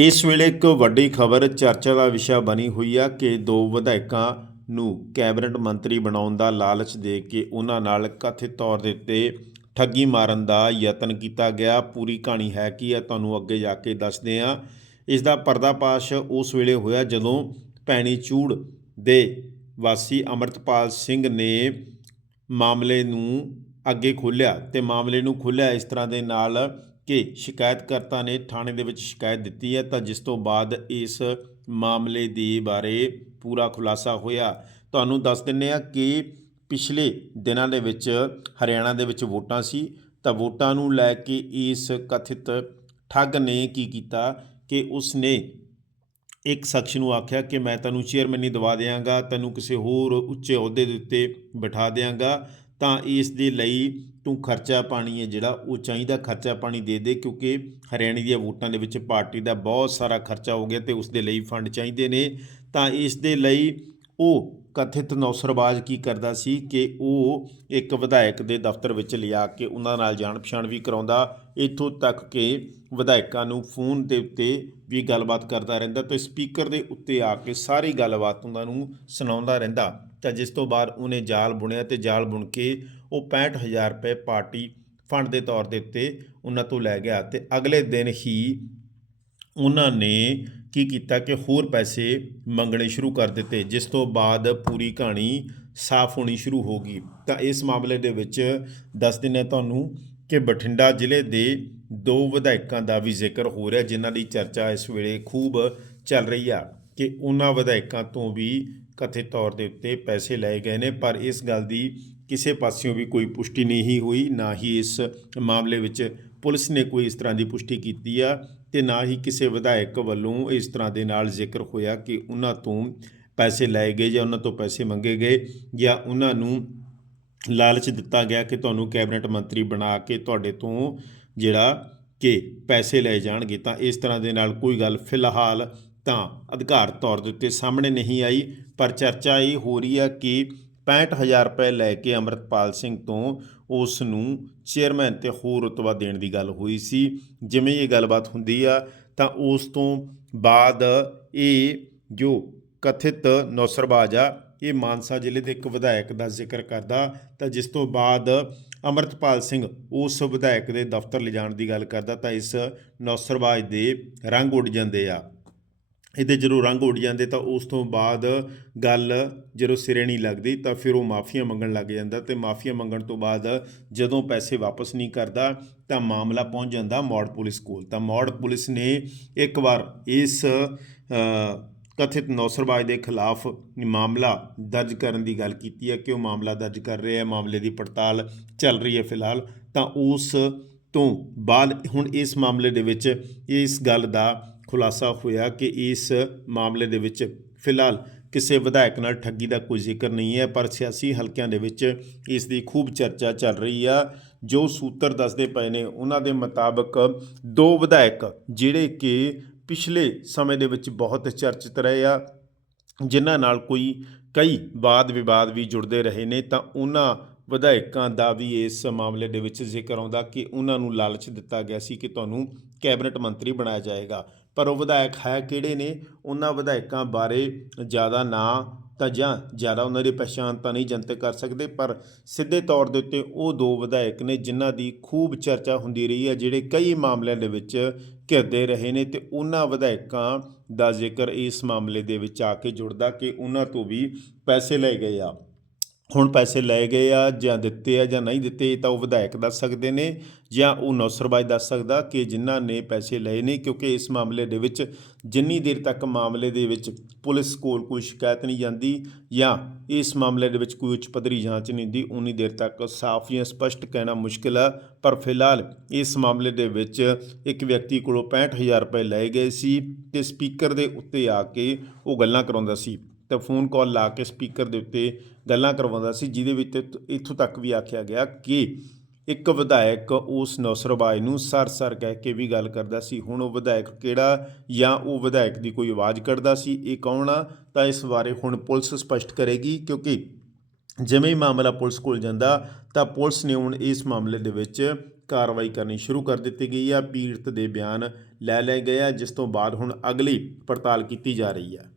ਇਸ ਵੇਲੇ ਇੱਕ ਵੱਡੀ ਖਬਰ ਚਰਚਾ ਦਾ ਵਿਸ਼ਾ ਬਣੀ ਹੋਈ ਆ ਕਿ ਦੋ ਵਿਧਾਇਕਾਂ ਨੂੰ ਕੈਬਨਿਟ ਮੰਤਰੀ ਬਣਾਉਣ ਦਾ ਲਾਲਚ ਦੇ ਕੇ ਉਹਨਾਂ ਨਾਲ ਕਥਿਤ ਤੌਰ ਦੇ ਉੱਤੇ ਠੱਗੀ ਮਾਰਨ ਦਾ ਯਤਨ ਕੀਤਾ ਗਿਆ। ਪੂਰੀ ਕਹਾਣੀ ਹੈ ਕੀ ਹੈ ਤੁਹਾਨੂੰ ਅੱਗੇ ਜਾ ਕੇ ਦੱਸਦੇ ਹਾਂ। ਇਸ ਦਾ ਪਰਦਾਪਾਸ਼ ਉਸ ਵੇਲੇ ਹੋਇਆ ਜਦੋਂ ਭੈਣੀ ਚੂੜ ਦੇ ਵਾਸੀ ਅਮਰਤਪਾਲ ਸਿੰਘ ਨੇ ਮਾਮਲੇ ਨੂੰ ਅੱਗੇ ਖੋਲ੍ਹਿਆ ਤੇ ਮਾਮਲੇ ਨੂੰ ਖੋਲ੍ਹਿਆ। ਇਸ ਤਰ੍ਹਾਂ ਦੇ ਨਾਲ ਕਿ ਸ਼ਿਕਾਇਤਕਰਤਾ ਨੇ ਥਾਣੇ ਦੇ ਵਿੱਚ ਸ਼ਿਕਾਇਤ ਦਿੱਤੀ ਹੈ, ਤਾਂ ਜਿਸ ਤੋਂ ਬਾਅਦ ਇਸ ਮਾਮਲੇ ਦੇ ਬਾਰੇ ਪੂਰਾ ਖੁਲਾਸਾ ਹੋਇਆ। ਤੁਹਾਨੂੰ ਦੱਸ ਦਿੰਨੇ ਆ ਕਿ ਪਿਛਲੇ ਦਿਨਾਂ ਦੇ ਵਿੱਚ ਹਰਿਆਣਾ ਦੇ ਵਿੱਚ ਵੋਟਾਂ ਸੀ, ਤਾਂ ਵੋਟਾਂ ਨੂੰ ਲੈ ਕੇ ਇਸ ਕਥਿਤ ਠੱਗ ਨੇ ਕੀ ਕੀਤਾ ਕਿ ਉਸਨੇ ਇੱਕ ਸ਼ਖਸ ਨੂੰ ਆਖਿਆ ਕਿ ਮੈਂ ਤੈਨੂੰ ਚੇਅਰਮੈਨੀ ਦਵਾ ਦਿਆਂਗਾ, ਤੈਨੂੰ ਕਿਸੇ ਹੋਰ ਉੱਚੇ ਅਹੁਦੇ ਦੇ ਉੱਤੇ ਬਿਠਾ ਦਿਆਂਗਾ। ਤਾਂ ਇਸ ਦੇ ਲਈ ਤੂੰ ਖਰਚਾ ਪਾਣੀ ਹੈ ਜਿਹੜਾ ਉਹ ਚਾਹੀਦਾ ਖਰਚਾ ਪਾਣੀ ਦੇ ਦੇ ਕਿਉਂਕਿ ਹਰਿਆਣੇ ਦੀਆਂ ਵੋਟਾਂ ਦੇ ਵਿੱਚ ਪਾਰਟੀ ਦਾ ਬਹੁਤ ਸਾਰਾ ਖਰਚਾ ਹੋ ਗਿਆ ਤੇ ਉਸ ਦੇ ਲਈ ਫੰਡ ਚਾਹੀਦੇ ਨੇ। ਤਾਂ ਇਸ ਦੇ ਲਈ ਉਹ ਕਥਿਤ ਨੌਸਰਬਾਜ਼ ਕੀ ਕਰਦਾ ਸੀ ਕਿ ਉਹ ਇੱਕ ਵਿਧਾਇਕ ਦੇ ਦਫ਼ਤਰ ਵਿੱਚ ਲਿਆ ਕੇ ਉਹਨਾਂ ਨਾਲ ਜਾਣ ਪਛਾਣ ਵੀ ਕਰਾਉਂਦਾ। ਇੱਥੋਂ ਤੱਕ ਕਿ ਵਿਧਾਇਕਾਂ ਨੂੰ ਫੋਨ ਦੇ ਉੱਤੇ ਵੀ ਗੱਲਬਾਤ ਕਰਦਾ ਰਹਿੰਦਾ ਤੇ ਸਪੀਕਰ ਦੇ ਉੱਤੇ ਆ ਕੇ ਸਾਰੀ ਗੱਲਬਾਤ ਉਹਨਾਂ ਨੂੰ ਸੁਣਾਉਂਦਾ ਰਹਿੰਦਾ। ਤਾਂ ਜਿਸ ਤੋਂ ਬਾਅਦ ਉਹਨੇ ਜਾਲ ਬੁਣਿਆ ਤੇ ਜਾਲ ਬੁਣ ਕੇ ਉਹ 65000 ਰੁਪਏ ਪਾਰਟੀ ਫੰਡ ਦੇ ਤੌਰ ਦੇ ਉੱਤੇ ਉਹਨਾਂ ਤੋਂ ਲੈ ਗਿਆ ਤੇ ਅਗਲੇ ਦਿਨ ਹੀ ਉਹਨਾਂ ਨੇ ਕੀ ਕੀਤਾ ਕਿ ਹੋਰ ਪੈਸੇ ਮੰਗਣੇ ਸ਼ੁਰੂ ਕਰ ਦਿੱਤੇ, ਜਿਸ ਤੋਂ ਬਾਅਦ ਪੂਰੀ ਕਹਾਣੀ ਸਾਫ਼ ਹੋਣੀ ਸ਼ੁਰੂ ਹੋ ਗਈ। ਤਾਂ ਇਸ ਮਾਮਲੇ ਦੇ ਵਿੱਚ ਦੱਸ ਦਿੰਨੇ ਤੁਹਾਨੂੰ ਕਿ ਬਠਿੰਡਾ ਜ਼ਿਲ੍ਹੇ ਦੇ ਦੋ ਵਿਧਾਇਕਾਂ ਦਾ ਵੀ ਜ਼ਿਕਰ ਹੋ ਰਿਹਾ, ਜਿਨ੍ਹਾਂ ਦੀ ਚਰਚਾ ਇਸ ਵੇਲੇ ਖੂਬ ਚੱਲ ਰਹੀ ਆ। ਕਿ ਉਹਨਾਂ ਵਿਧਾਇਕਾਂ ਤੋਂ ਵੀ ਕਥਿਤ ਤੌਰ ਦੇ ਉੱਤੇ ਪੈਸੇ ਲਏ ਗਏ ਨੇ, ਪਰ ਇਸ ਗੱਲ ਦੀ ਕਿਸੇ ਪਾਸਿਓਂ ਵੀ ਕੋਈ ਪੁਸ਼ਟੀ ਨਹੀਂ ਹੋਈ, ਨਾ ਹੀ ਇਸ ਮਾਮਲੇ ਵਿੱਚ ਪੁਲਿਸ ਨੇ ਕੋਈ ਇਸ ਤਰ੍ਹਾਂ ਦੀ ਪੁਸ਼ਟੀ ਕੀਤੀ ਆ ਤੇ ਨਾ ਹੀ ਕਿਸੇ ਵਿਧਾਇਕ ਵੱਲੋਂ ਇਸ ਤਰ੍ਹਾਂ ਦੇ ਨਾਲ ਜ਼ਿਕਰ ਹੋਇਆ ਕਿ ਉਹਨਾਂ ਤੋਂ ਪੈਸੇ ਲਏ ਗਏ ਜਾਂ ਉਹਨਾਂ ਤੋਂ ਪੈਸੇ ਮੰਗੇ ਗਏ ਜਾਂ ਉਹਨਾਂ ਨੂੰ ਲਾਲਚ ਦਿੱਤਾ ਗਿਆ ਕਿ ਤੁਹਾਨੂੰ ਕੈਬਨਿਟ ਮੰਤਰੀ ਬਣਾ ਕੇ ਤੁਹਾਡੇ ਤੋਂ ਜਿਹੜਾ ਕਿ ਪੈਸੇ ਲਏ ਜਾਣਗੇ। ਤਾਂ ਇਸ ਤਰ੍ਹਾਂ ਦੇ ਨਾਲ ਕੋਈ ਗੱਲ ਫਿਲਹਾਲ ਤਾਂ ਅਧਿਕਾਰ ਤੌਰ ਦੇ ਉੱਤੇ ਸਾਹਮਣੇ ਨਹੀਂ ਆਈ, ਪਰ ਚਰਚਾ ਇਹ ਹੋ ਰਹੀ ਆ ਕਿ 65000 ਰੁਪਏ ਲੈ ਕੇ ਅਮਰਤਪਾਲ ਸਿੰਘ ਤੋਂ ਉਸ ਨੂੰ ਚੇਅਰਮੈਨ ਤੇ ਹੋਰ ਰੁਤਬਾ ਦੇਣ ਦੀ ਗੱਲ ਹੋਈ ਸੀ। ਜਿਵੇਂ ਇਹ ਗੱਲਬਾਤ ਹੁੰਦੀ ਆ, ਤਾਂ ਉਸ ਤੋਂ ਬਾਅਦ ਇਹ ਜੋ ਕਥਿਤ ਨੌਸਰਬਾਜ਼ ਆ, ਇਹ ਮਾਨਸਾ ਜ਼ਿਲ੍ਹੇ ਦੇ ਇੱਕ ਵਿਧਾਇਕ ਦਾ ਜ਼ਿਕਰ ਕਰਦਾ, ਤਾਂ ਜਿਸ ਤੋਂ ਬਾਅਦ ਅਮਰਤਪਾਲ ਸਿੰਘ ਉਸ ਵਿਧਾਇਕ ਦੇ ਦਫ਼ਤਰ ਲਿਜਾਣ ਦੀ ਗੱਲ ਕਰਦਾ, ਤਾਂ ਇਸ ਨੌਸਰਬਾਜ਼ ਦੇ ਰੰਗ ਉੱਡ ਜਾਂਦੇ ਆ। ਇਹਦੇ ਜਦੋਂ ਰੰਗ ਉੱਡ ਜਾਂਦੇ ਤਾਂ ਉਸ ਤੋਂ ਬਾਅਦ ਗੱਲ ਜਦੋਂ ਸਿਰੇ ਨਹੀਂ ਲੱਗਦੀ ਤਾਂ ਫਿਰ ਉਹ ਮਾਫੀਆ ਮੰਗਣ ਲੱਗ ਜਾਂਦਾ ਤੇ ਮਾਫੀਆ ਮੰਗਣ ਤੋਂ ਬਾਅਦ ਜਦੋਂ ਪੈਸੇ ਵਾਪਸ ਨਹੀਂ ਕਰਦਾ ਤਾਂ ਮਾਮਲਾ ਪਹੁੰਚ ਜਾਂਦਾ ਮੌੜ ਪੁਲਿਸ ਕੋਲ। ਤਾਂ ਮੌੜ ਪੁਲਿਸ ਨੇ ਇੱਕ ਵਾਰ ਇਸ ਕਥਿਤ ਨੌਸਰਬਾਜ਼ ਦੇ ਖਿਲਾਫ ਮਾਮਲਾ ਦਰਜ ਕਰਨ ਦੀ ਗੱਲ ਕੀਤੀ ਹੈ ਕਿ ਉਹ ਮਾਮਲਾ ਦਰਜ ਕਰ ਰਿਹਾ ਆ ਮਾਮਲੇ ਦੀ ਪੜਤਾਲ ਚੱਲ ਰਹੀ ਹੈ ਫਿਲਹਾਲ। ਤਾਂ ਉਸ ਤੋਂ ਬਾਅਦ ਹੁਣ ਇਸ ਮਾਮਲੇ ਦੇ ਵਿੱਚ ਇਸ ਗੱਲ ਦਾ ਖੁਲਾਸਾ ਹੋਇਆ ਕਿ ਇਸ ਮਾਮਲੇ ਦੇ ਵਿੱਚ ਫਿਲਹਾਲ ਕਿਸੇ ਵਿਧਾਇਕ ਨਾਲ ਠੱਗੀ ਦਾ ਕੋਈ ਜ਼ਿਕਰ ਨਹੀਂ ਹੈ, ਪਰ ਸਿਆਸੀ ਹਲਕਿਆਂ ਦੇ ਵਿੱਚ ਇਸ ਦੀ ਖੂਬ ਚਰਚਾ ਚੱਲ ਰਹੀ ਆ। ਜੋ ਸੂਤਰ ਦੱਸਦੇ ਪਏ ਨੇ, ਉਹਨਾਂ ਦੇ ਮੁਤਾਬਕ ਦੋ ਵਿਧਾਇਕ ਜਿਹੜੇ ਕਿ ਪਿਛਲੇ ਸਮੇਂ ਦੇ ਵਿੱਚ ਬਹੁਤ ਚਰਚਿਤ ਰਹੇ ਆ, ਜਿਨ੍ਹਾਂ ਨਾਲ ਕੋਈ ਕਈ ਵਾਦ ਵਿਵਾਦ ਵੀ ਜੁੜਦੇ ਰਹੇ ਨੇ, ਤਾਂ ਉਹਨਾਂ ਵਿਧਾਇਕਾਂ ਦਾ ਵੀ ਇਸ ਮਾਮਲੇ ਦੇ ਵਿੱਚ ਜ਼ਿਕਰ ਆਉਂਦਾ ਕਿ ਉਹਨਾਂ ਨੂੰ ਲਾਲਚ ਦਿੱਤਾ ਗਿਆ ਸੀ ਕਿ ਤੁਹਾਨੂੰ ਕੈਬਨਿਟ ਮੰਤਰੀ ਬਣਾਇਆ ਜਾਏਗਾ। ਪਰ ਉਹ ਵਿਧਾਇਕ ਹੈ ਕਿਹੜੇ ਨੇ? ਉਹਨਾਂ ਵਿਧਾਇਕਾਂ ਬਾਰੇ ਜ਼ਿਆਦਾ ਨਾਂ ਤਾਂ ਜਾਂ ਜ਼ਿਆਦਾ ਉਹਨਾਂ ਦੀ ਪਛਾਣ ਤਾਂ ਨਹੀਂ ਜਨਤਕ ਕਰ ਸਕਦੇ, ਪਰ ਸਿੱਧੇ ਤੌਰ ਦੇ ਉੱਤੇ ਉਹ ਦੋ ਵਿਧਾਇਕ ਨੇ ਜਿਨ੍ਹਾਂ ਦੀ ਖੂਬ ਚਰਚਾ ਹੁੰਦੀ ਰਹੀ ਹੈ, ਜਿਹੜੇ ਕਈ ਮਾਮਲਿਆਂ ਦੇ ਵਿੱਚ ਘਿਰਦੇ ਰਹੇ ਨੇ ਤੇ ਉਹਨਾਂ ਵਿਧਾਇਕਾਂ ਦਾ ਜ਼ਿਕਰ ਇਸ ਮਾਮਲੇ ਦੇ ਵਿੱਚ ਆ ਕੇ ਜੁੜਦਾ ਕਿ ਉਹਨਾਂ ਤੋਂ ਵੀ ਪੈਸੇ ਲਏ ਗਏ ਆ। ਹੁਣ ਪੈਸੇ ਲਏ ਗਏ ਆ ਜਾਂ ਦਿੱਤੇ ਆ ਜਾਂ ਨਹੀਂ ਦਿੱਤੇ ਤਾਂ ਉਹ ਵਿਧਾਇਕ ਦੱਸ ਸਕਦੇ ਨੇ ਜਾਂ ਉਹ ਨੌਸਰਬਾਜ਼ ਦੱਸ ਸਕਦਾ ਕਿ ਜਿਨ੍ਹਾਂ ਨੇ ਪੈਸੇ ਲਏ ਨੇ, ਕਿਉਂਕਿ ਇਸ ਮਾਮਲੇ ਦੇ ਵਿੱਚ ਜਿੰਨੀ ਦੇਰ ਤੱਕ ਮਾਮਲੇ ਦੇ ਵਿੱਚ ਪੁਲਿਸ ਕੋਲ ਕੋਈ ਸ਼ਿਕਾਇਤ ਨਹੀਂ ਜਾਂਦੀ ਜਾਂ ਇਸ ਮਾਮਲੇ ਦੇ ਵਿੱਚ ਕੋਈ ਉੱਚ ਪੱਧਰੀ ਜਾਂਚ ਨਹੀਂ ਹੁੰਦੀ, ਉਨੀ ਦੇਰ ਤੱਕ ਸਾਫ਼ ਜਾਂ ਸਪਸ਼ਟ ਕਹਿਣਾ ਮੁਸ਼ਕਿਲ ਆ। ਪਰ ਫਿਲਹਾਲ ਇਸ ਮਾਮਲੇ ਦੇ ਵਿੱਚ ਇੱਕ ਵਿਅਕਤੀ ਕੋਲੋਂ 65000 ਰੁਪਏ ਲਏ ਗਏ ਸੀ ਤੇ ਸਪੀਕਰ ਦੇ ਉੱਤੇ ਆ ਕੇ ਉਹ ਗੱਲਾਂ ਕਰਾਉਂਦਾ ਸੀ। ਤੇ ਫੋਨ ਕਾਲ ਲਾ ਕੇ ਸਪੀਕਰ ਦੇ ਉੱਤੇ ਗੱਲਾਂ ਕਰਵਾਉਂਦਾ ਸੀ, ਜਿਹਦੇ ਵਿੱਚ ਇੱਥੋਂ ਤੱਕ ਵੀ ਆਖਿਆ ਗਿਆ ਕਿ ਇੱਕ ਵਿਧਾਇਕ ਉਸ ਨੌਸਰਬਾਜ਼ ਨੂੰ ਸਰ ਸਰ ਕਹਿ ਕੇ ਵੀ ਗੱਲ ਕਰਦਾ ਸੀ। ਹੁਣ ਉਹ ਵਿਧਾਇਕ ਕਿਹੜਾ ਜਾਂ ਉਹ ਵਿਧਾਇਕ ਦੀ ਕੋਈ ਆਵਾਜ਼ ਕੱਢਦਾ ਸੀ, ਇਹ ਕੌਣ ਆ, ਤਾਂ ਇਸ ਬਾਰੇ ਹੁਣ ਪੁਲਿਸ ਸਪਸ਼ਟ ਕਰੇਗੀ, ਕਿਉਂਕਿ ਜਿਵੇਂ ਹੀ ਮਾਮਲਾ ਪੁਲਿਸ ਕੋਲ ਜਾਂਦਾ, ਤਾਂ ਪੁਲਿਸ ਨੇ ਹੁਣ ਇਸ ਮਾਮਲੇ ਦੇ ਵਿੱਚ ਕਾਰਵਾਈ ਕਰਨੀ ਸ਼ੁਰੂ ਕਰ ਦਿੱਤੀ ਗਈ ਆ। ਪੀੜਤ ਦੇ ਬਿਆਨ ਲੈ ਲਏ ਗਏ ਆ, ਜਿਸ ਤੋਂ ਬਾਅਦ ਹੁਣ ਅਗਲੀ ਪੜਤਾਲ ਕੀਤੀ ਜਾ ਰਹੀ ਹੈ